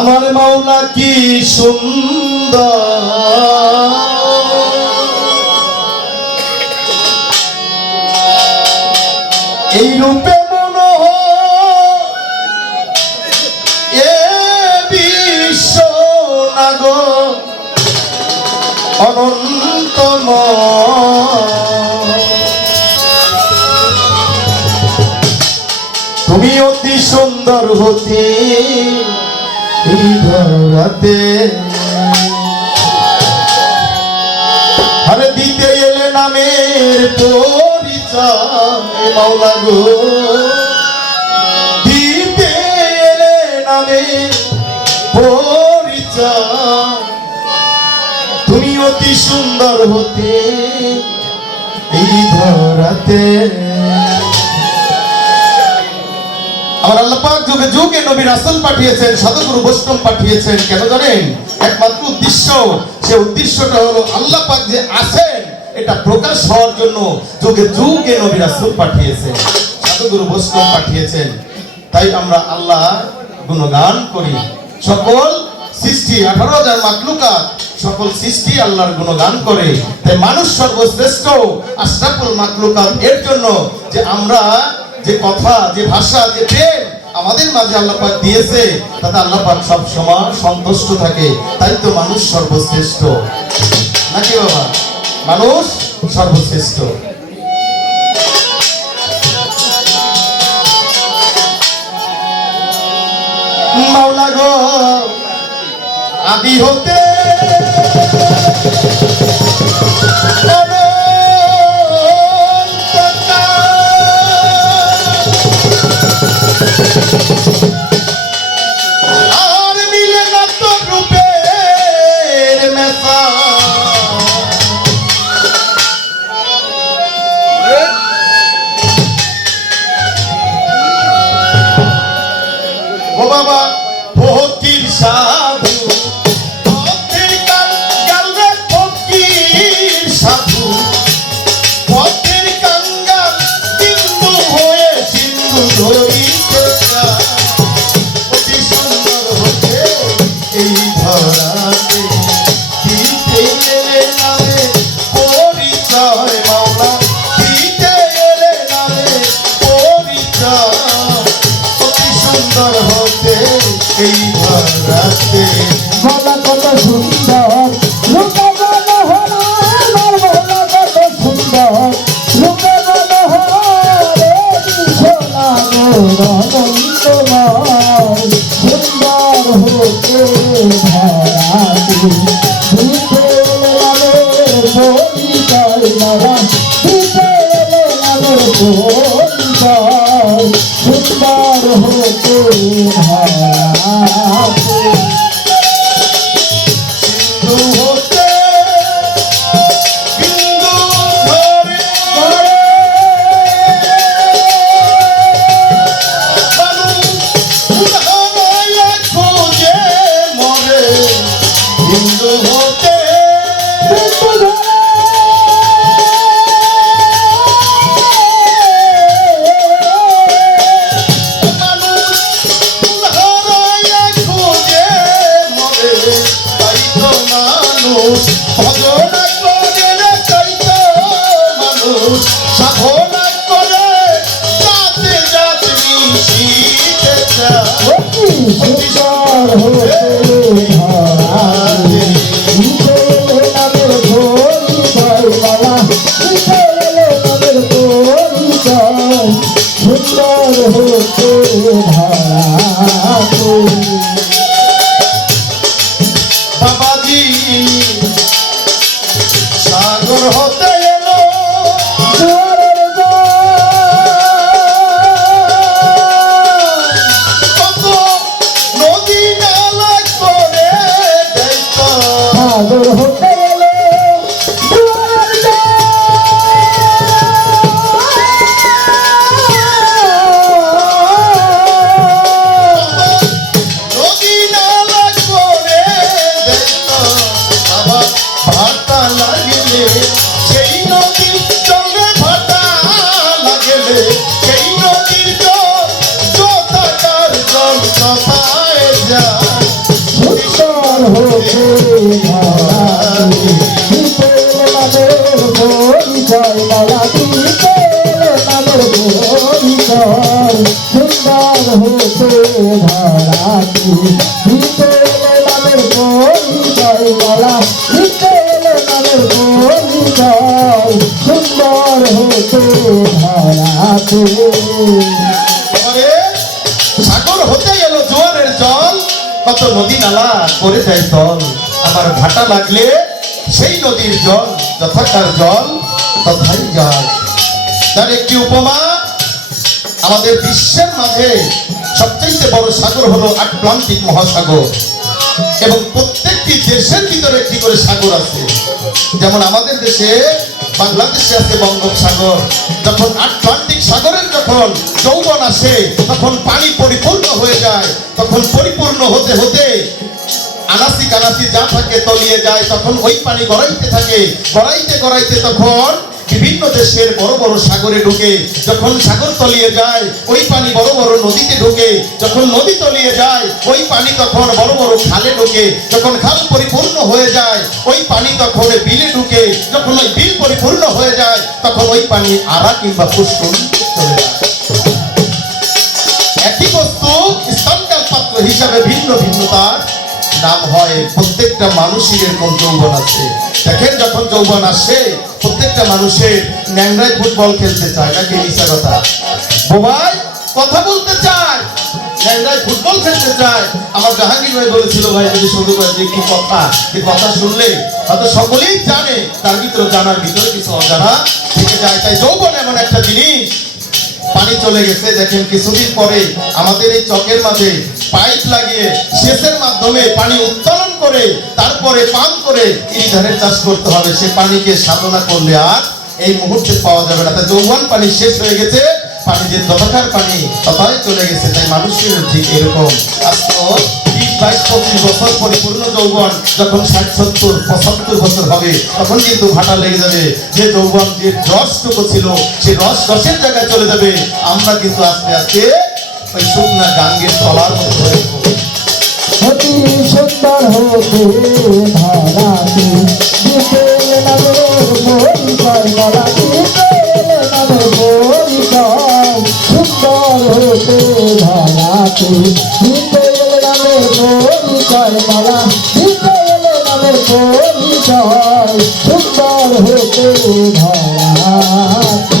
আমার মাওলা কি সুন্দর। এই রূপে মনোহ এ বিশ্ব নাগর অনন্তময় তুমি অতি সুন্দর হতে ধরাতে আরে দিতে এলে নামের পরিচয়, মাওলা গো। দিতে এলে নামের পরিচয়, তুমি অতি সুন্দর হতে এই ধরাতে আমার আল্লাহ পাক যুগে যুগে নবী রাসূল পাঠিয়েছেন সাধুগুরু বৈষ্ণব পাঠিয়েছেন। কেন জানেন? একমাত্র উদ্দেশ্য, সে উদ্দেশ্যটা হলো আল্লাহ পাক যে আছেন, এটা প্রকাশ হওয়ার জন্য যুগে যুগে নবী রাসূল পাঠিয়েছেন সাধুগুরু বৈষ্ণব পাঠিয়েছেন। তাই আমরা আল্লাহ গুণগান করি। সকল সৃষ্টি, আঠারো হাজার মাকলুকাত সকল সৃষ্টি আল্লাহর গুণগান করে। তাই মানুষ সর্বশ্রেষ্ঠ, আশরাফুল মাকলুকাত এর জন্য যে আমরা যে কথা, যে ভাষা, যে প্রেম আমাদের মাঝে আল্লাহ পাক দিয়েছে, তাতে আল্লাহ পাক সব সময় সন্তুষ্ট থাকে। তাই তো মানুষ সর্বশ্রেষ্ঠ। নাকি বাবা? মানুষ সর্বশ্রেষ্ঠ। আদি হতে সুন্দর হতে এই ধরাতে গলা কত সুন্দর রূপে মনোহর আমার গলা কত বাবাজি পরিচয় মালা বিপেল নামের পরিচয় সুন্দর হতে ধরাতে বিপেল নামের পরিচয় মালা বিপেল নামের পরিচয় সুন্দর হতে ধরাতে সাগর হতে গেল জোয়ারের জল। কত নদী নালা করে সেই নদীর জল, যথাকার জল। তথাই যায়। তার একটি উপমা আমাদের বিশ্বের মাঝে সবচেয়ে বড় সাগর হলো আটলান্টিক মহাসাগর। এবং প্রত্যেকটি দেশের ভিতরে একটি করে সাগর আছে। যেমন আমাদের দেশে বাংলাদেশে আছে বঙ্গোপসাগর। যখন আটলান্টিক সাগরের যখন যৌবন আসে, তখন পানি পরিপূর্ণ হয়ে যায়, তখন পরিপূর্ণ হতে হতে আনাসি কানাসি যা থাকে তলিয়ে যায়, তখন ওই পানি গড়াইতে থাকে। গড়াইতে গড়াইতে তখন বিভিন্ন দেশের বড় বড় সাগরে ঢুকে, যখন সাগর তলিয়ে যায়, ওই পানি বড় বড় নদীতে ঢুকে, যখন নদী তলিয়ে যায়, ওই পানি তখন বড় বড় খালে ঢুকে, যখন খাল পরিপূর্ণ হয়ে যায়, ওই পানি তখন বিলে ঢুকে, যখন ওই বিল পরিপূর্ণ হয়ে যায়, তখন ওই পানি আরা কিংবা যায়। একই বস্তু স্থানকাল পাত্র হিসাবে ভিন্ন ভিন্নতার নাম হয় প্রত্যেকটা মানুষের এরকম যৌবন আছে। দেখেন যখন যৌবন আসে, প্রত্যেকটা মানুষের ন্যাংরায় ফুটবল খেলতে চায় নাকি মিশা কথা? কথা বলতে চায়, ন্যাংরায় ফুটবল খেলতে চায়। আমার জাহাঙ্গীর ভাই বলেছিল, ভাই যদি শুধু যে কি কথা যে কথা শুনলে হয়তো সকলেই জানে, তার ভিতরে জানার ভিতরে কিছু অজানা থেকে যায়। তাই যৌবন এমন একটা জিনিস। পানি চলে গেছে, দেখেন কিছুদিন পরে আমাদের এই চকের মাঝে পাইপ লাগিয়ে সেচের মাধ্যমে পানি উত্তোলন করে, তারপরে পান করে এই ধানের চাষ করতে হবে। সে পানিকে সাধনা করলে আর এই মুহূর্তে পাওয়া যাবে না। তাই যৌবন পানি শেষ হয়ে গেছে, পানি যে যথাকার পানি তথায় চলে গেছে, তাই মানুষের ঠিক এরকম। যাবে। আমরা কিন্তু আস্তে আস্তে ওই শুকনা গাঙ্গের তলার মতো। অতি সুন্দর হতে ধরাতে বিপেল নামের পরিচয় মালা বিপেল নামের পরিচয় সুন্দর হতে ধরাতে বিপেল নামের পরিচয় মালা বিপেল নামের পরিচয় সুন্দর হতে ধরাতে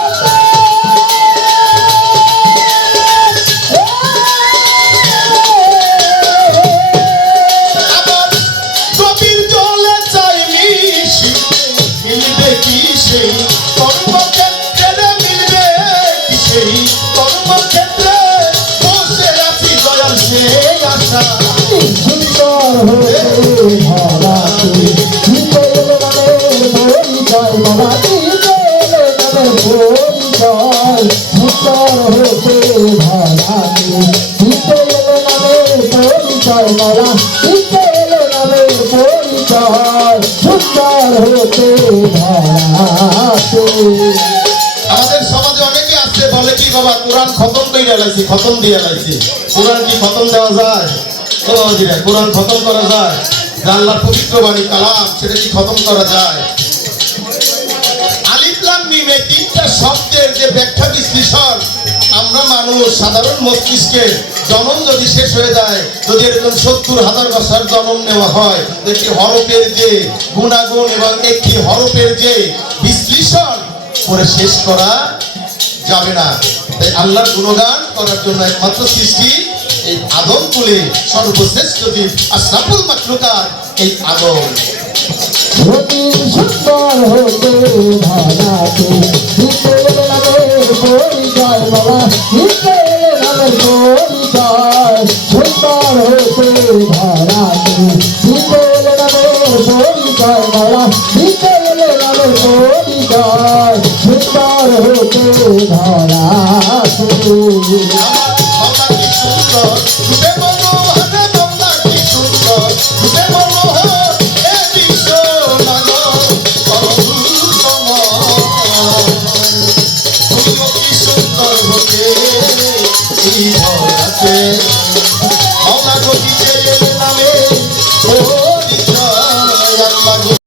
আমাদের সমাজে অনেকে আছে, বলে কি বাবা, কোরআন খতম করে লাইছি, খতম দিয়ে লাইছি। কোরআন কি খতম দেওয়া যায়? কোরআন খতম করা যায় জানলার পবিত্র বাণী, কালাম, সেটা কি খতম করা যায়? তিনটা শব্দের যে ব্যাখ্যা বিশ্লেষণ, আমরা মানুষ, সাধারণ মস্তিষ্কে যদি শেষ হয়ে যায় হাজার নেওয়া হয় হরফের যে গুণাগুণ এবং একটি হরফের যে বিশ্লেষণ শেষ করা যাবে না। তাই আল্লাহর গুণগান করার জন্য একমাত্র সৃষ্টি এই আদম কুলে সর্বশ্রেষ্ঠ জীব আশরাফুল মাকলুকাত এই আদম। সুন্দর হতে সুন্দর